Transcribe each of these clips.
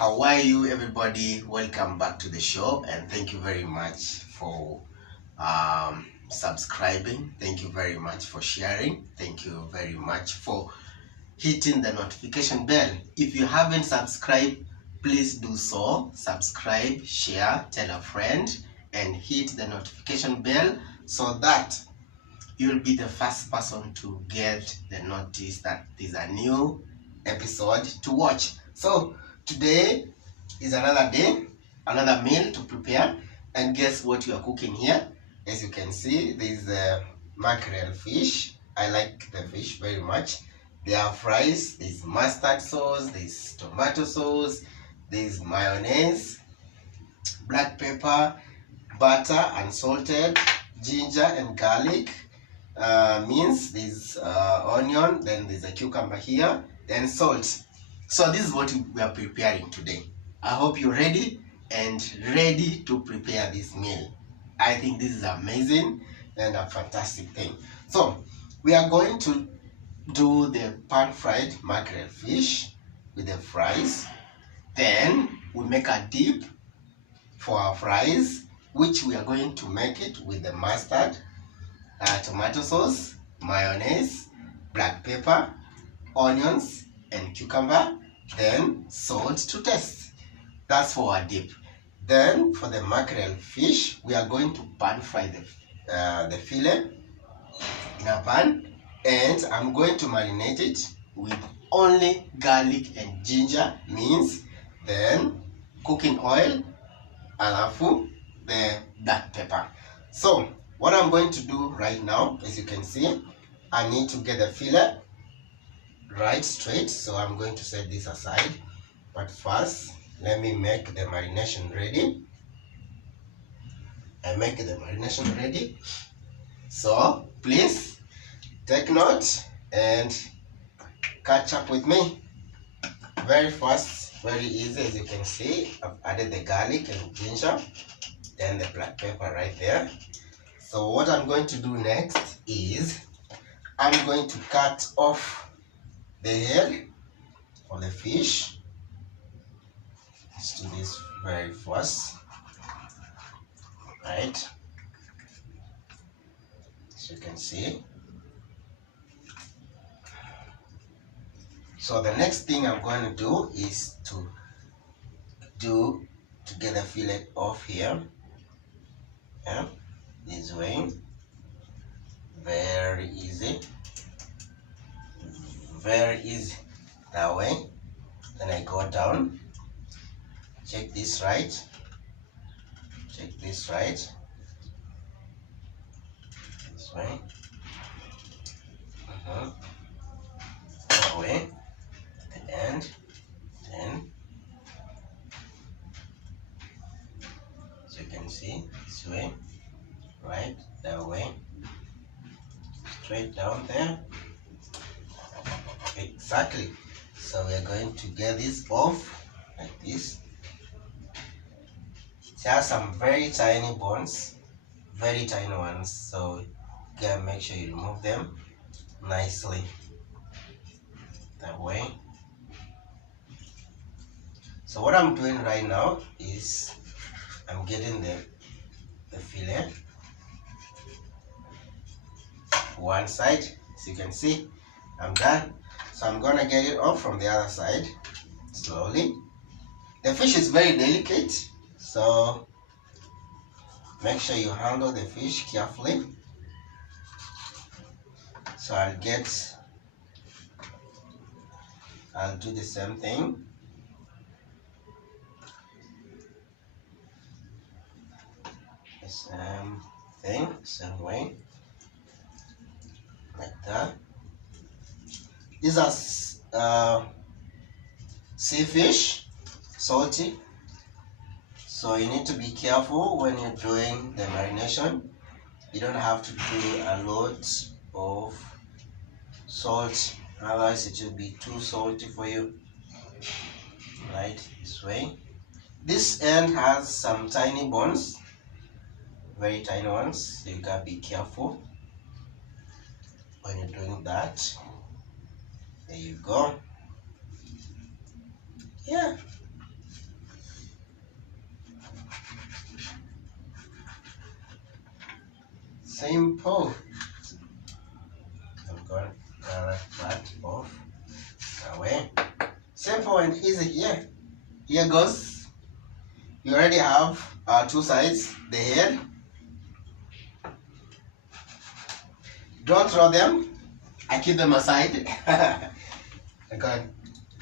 How are you, everybody? Welcome back to the show, and thank you very much for subscribing. Thank you very much for sharing. Thank you very much for hitting the notification bell. If you haven't subscribed, please do so. Subscribe, share, tell a friend, and hit the notification bell so that you'll be the first person to get the notice that there's a new episode to watch. So today is another day, another meal to prepare, and guess what we are cooking here? As you can see, there's a mackerel fish. I like the fish very much. There are fries, there's mustard sauce, there's tomato sauce, there's mayonnaise, black pepper, butter unsalted, ginger and garlic, mince, there's onion, then there's a cucumber here, then salt. So this is what we are preparing today. I hope you're ready and ready to prepare this meal. I think this is amazing and a fantastic thing. So we are going to do the pan-fried mackerel fish with the fries. Then we make a dip for our fries, which we are going to make it with the mustard, tomato sauce, mayonnaise, black pepper, onions and cucumber, then salt to taste. That's for our dip. Then for the mackerel fish, we are going to pan fry the fillet in a pan, and I'm going to marinate it with only garlic and ginger, means then cooking oil, alafu the black pepper. So what I'm going to do right now, as you can see, I need to get the fillet right straight, so I'm going to set this aside. But first, let me make the marination ready. I make the marination ready. So please take note and catch up with me. Very fast, very easy. As you can see, I've added the garlic and ginger, then the black pepper right there. So what I'm going to do next is I'm going to cut off the head of the fish. Let's do this very fast, right? As you can see. So the next thing I'm going to do is to get the fillet off here. Yeah, this way. Very easy. Very easy that way. Then I go down. Check this right. Check this right. This way. That way. And then, as you can see, this way, right, that way, straight down there. Exactly. So we are going to get this off like this. It has some very tiny bones, very tiny ones, so you gotta make sure you remove them nicely that way. So what I'm doing right now is I'm getting the fillet one side. As you can see, I'm done. So I'm gonna get it off from the other side slowly. The fish is very delicate, so make sure you handle the fish carefully. So I'll do the same thing. Same thing, same way, like that. These are sea fish, salty, so you need to be careful when you're doing the marination. You don't have to do a lot of salt, otherwise it will be too salty for you. Right, this way. This end has some tiny bones, very tiny ones, so you gotta be careful when you're doing that. There you go. Yeah, Simple. I'm going to gather that off away. Simple and easy. Yeah. Here goes. You already have two sides. The head. Don't throw them. I keep them aside. I can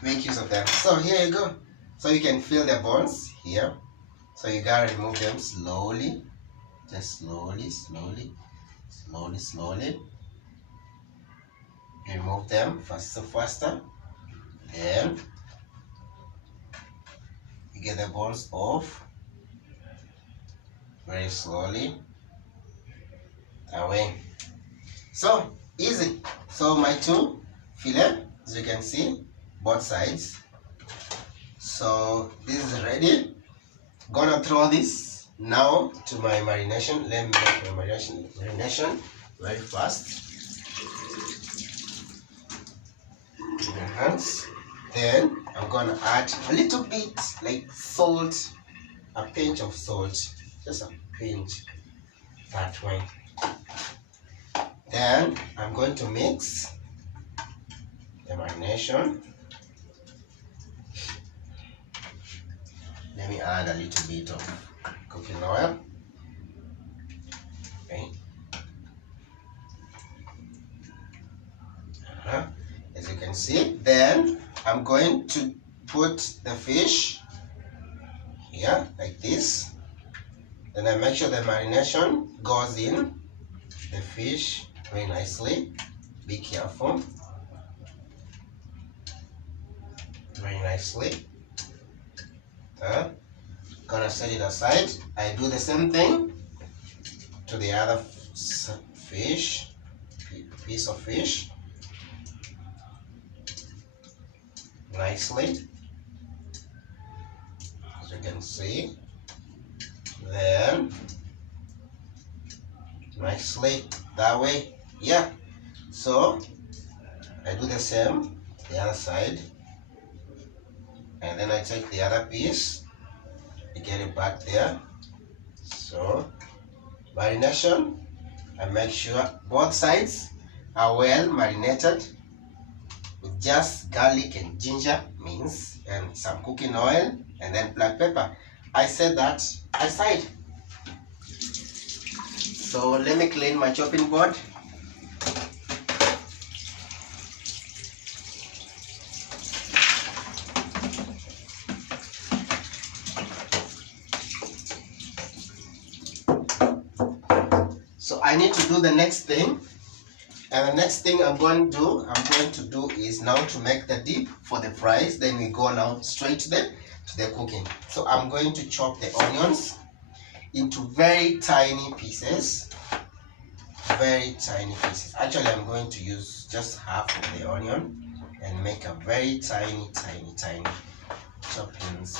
make use of them. So here you go. So you can feel the bones here. So you gotta remove them slowly. Just slowly, slowly, slowly, slowly. Remove them faster. Then you get the bones off very slowly. Away. So easy. So my two fillet, as you can see, both sides. So this is ready. Gonna throw this now to my marination. Let me make my marination very fast. In your hands. Then I'm gonna add a little bit like salt, a pinch of salt, just a pinch that way. Then I'm going to mix the marination. Let me add a little bit of cooking oil. Okay. As you can see, then I'm going to put the fish here like this. Then I make sure the marination goes in the fish very nicely. Be careful. Very nicely. Gonna set it aside. I do the same thing to the other fish, piece of fish. Nicely, as you can see. Then nicely that way. Yeah. So I do the same the other side, and then I take the other piece, I get it back there. So marination, I make sure both sides are well marinated with just garlic and ginger mince and some cooking oil and then black pepper. I set that aside. So let me clean my chopping board. So I need to do the next thing. And the next thing I'm going to do is now to make the dip for the fries. Then we go now straight to the cooking. So I'm going to chop the onions into very tiny pieces. Very tiny pieces. Actually, I'm going to use just half of the onion and make a very tiny choppings.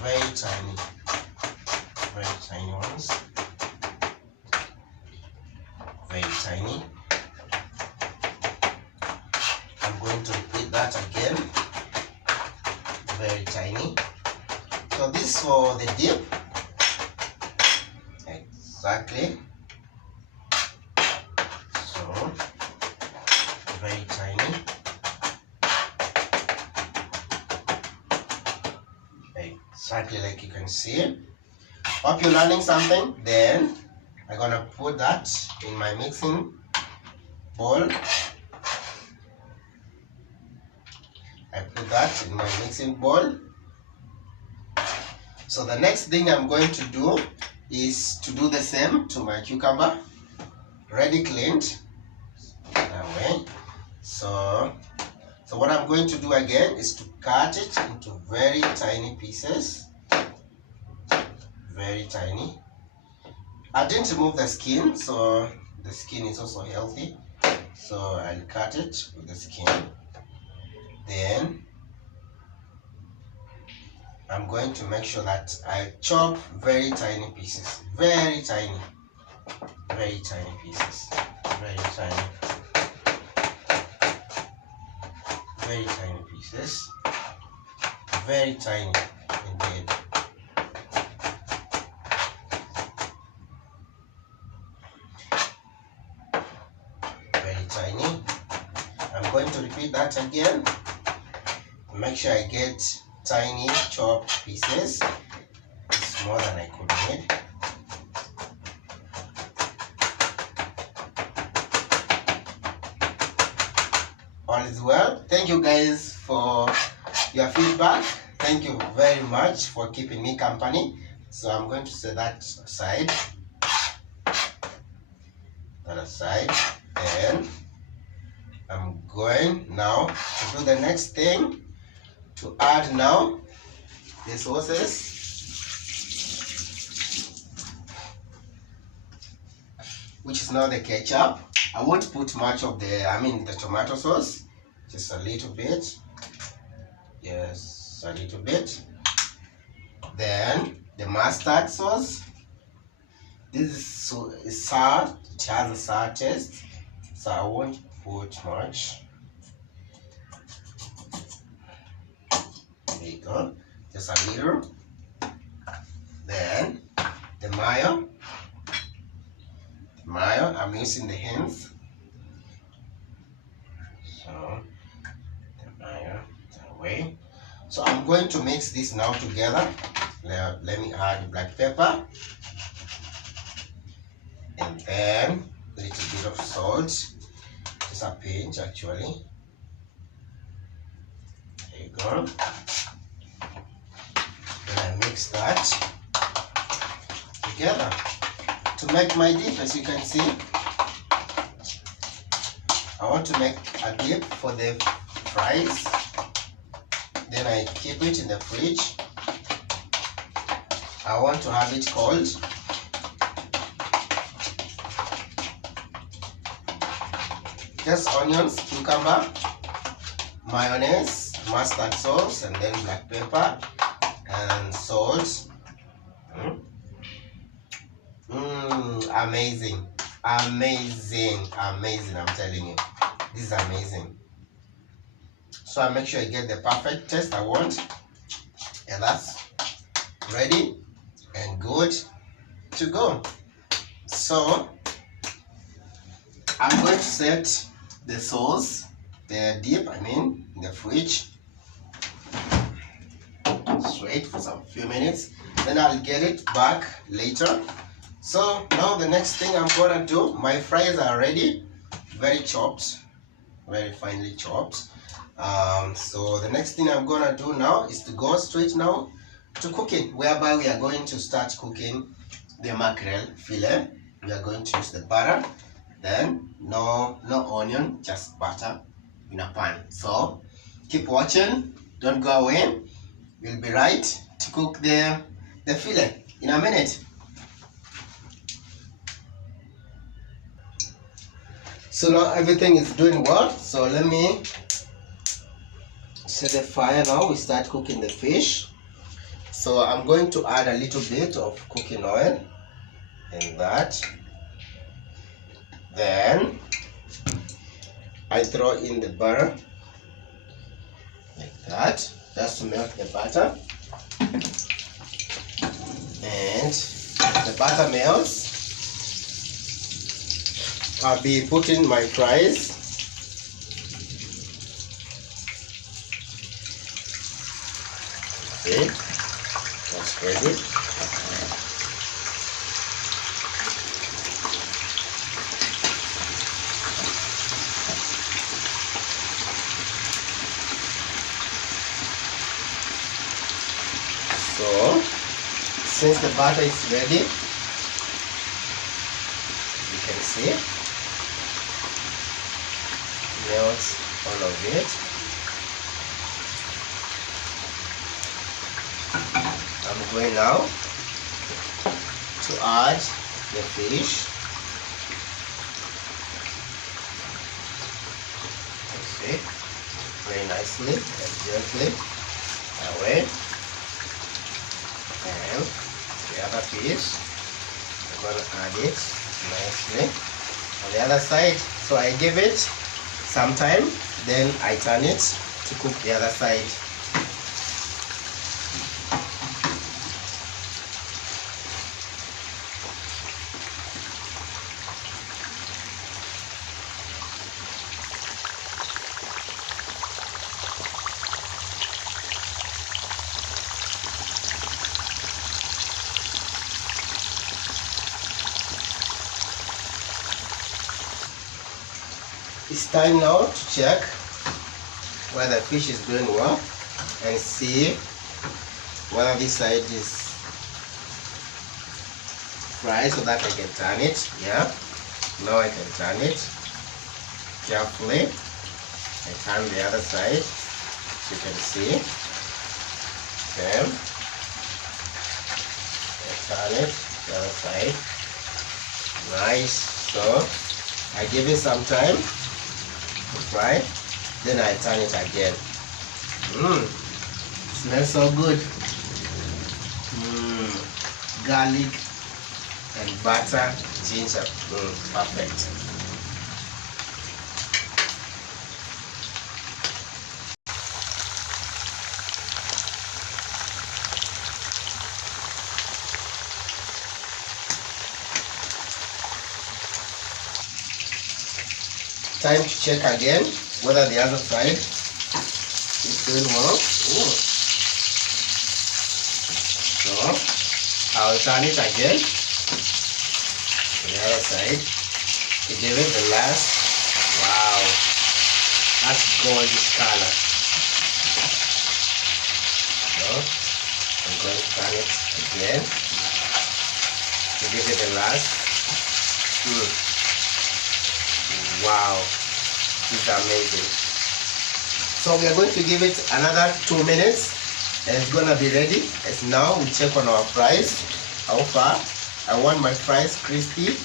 Very tiny ones. Very tiny. I'm going to repeat that again. Very tiny. So this is for the dip. Exactly. So very tiny. Exactly like you can see. Hope you're learning something. Then I'm gonna put that in my mixing bowl. I put that in my mixing bowl. So the next thing I'm going to do is to do the same to my cucumber, ready cleaned that way. So what I'm going to do again is to cut it into very tiny pieces. Very tiny. I didn't remove the skin, so the skin is also healthy. So I'll cut it with the skin. Then I'm going to make sure that I chop very tiny pieces. Very tiny pieces. Very tiny pieces. Very tiny indeed. I'm going to repeat that again. Make sure I get tiny chopped pieces. It's more than I could need. All is well. Thank you guys for your feedback. Thank you very much for keeping me company. So I'm going to set that aside. And I'm going now to do the next thing, to add now the sauces. Which is now the ketchup. I won't put much of the tomato sauce, just a little bit. Yes, a little bit. Then the mustard sauce. This is sour. It has a sour taste, so I won't put much. There you go, just a little. Then the mayo. I'm using the hands. So the mayo away. So I'm going to mix this now together. Let me add black pepper. And then a little bit of salt, just a pinch actually. There you go. Then I mix that together to make my dip. As you can see, I want to make a dip for the fries. Then I keep it in the fridge. I want to have it cold. Just onions, cucumber, mayonnaise, mustard sauce, and then black pepper and salt. Amazing, I'm telling you, this is amazing. So I make sure I get the perfect taste I want, and that's ready and good to go. So I'm going to set the sauce, the dip, in the fridge straight for some few minutes. Then I'll get it back later. So now the next thing I'm gonna do, my fries are ready, very chopped, very finely chopped. So the next thing I'm gonna do now is to go straight now to cooking, whereby we are going to start cooking the mackerel fillet. We are going to use the butter. Then no onion, just butter in a pan. So keep watching, don't go away. We'll be right to cook the fillet in a minute. So now everything is doing well. So let me set the fire now. We start cooking the fish. So I'm going to add a little bit of cooking oil in that. Then I throw in the butter like that, just to melt the butter. And the butter melts, I'll be putting my fries. Okay, that's ready. So, since the butter is ready, you can see, melt all of it. I'm going now to add the fish. You see, very nicely and gently away. And the other piece, I'm going to add it nicely on the other side. So I give it some time, then I turn it to cook the other side. It's time now to check whether the fish is doing well and see whether this side is fried so that I can turn it. Yeah, now I can turn it carefully. I turn the other side, you can see. Okay, I turn it the other side. Nice. So I give it some time to fry, then I turn it again. Smells so good. Garlic and butter, ginger. Perfect. Time to check again whether the other side is doing well. So I'll turn it again to the other side to give it the last. Wow, that's goldish color. So I'm going to turn it again to give it the last. Wow, this is amazing. So we are going to give it another 2 minutes and it's gonna be ready. As now we check on our fries, how far. I want my fries crispy,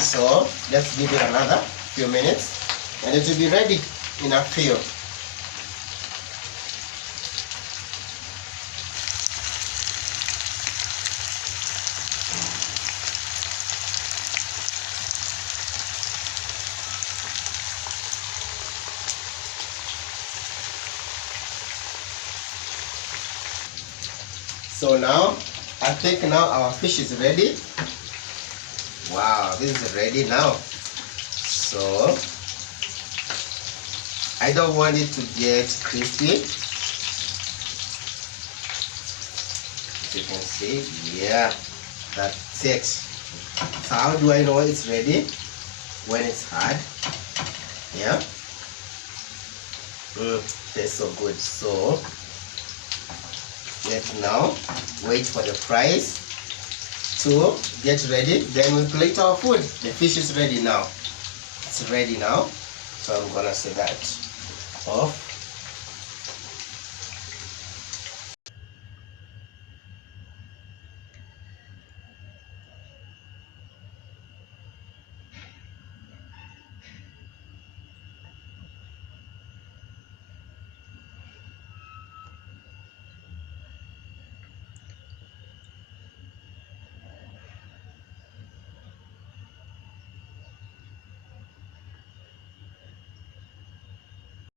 so let's give it another few minutes and it will be ready in a few. So now, I think now our fish is ready. Wow, this is ready now. So, I don't want it to get crispy. As you can see, yeah, that's it. So how do I know it's ready? When it's hard. Yeah. Tastes so good. So, let's now wait for the fries to get ready, then we plate our food. The fish is ready now. It's ready now, so I'm gonna set that off.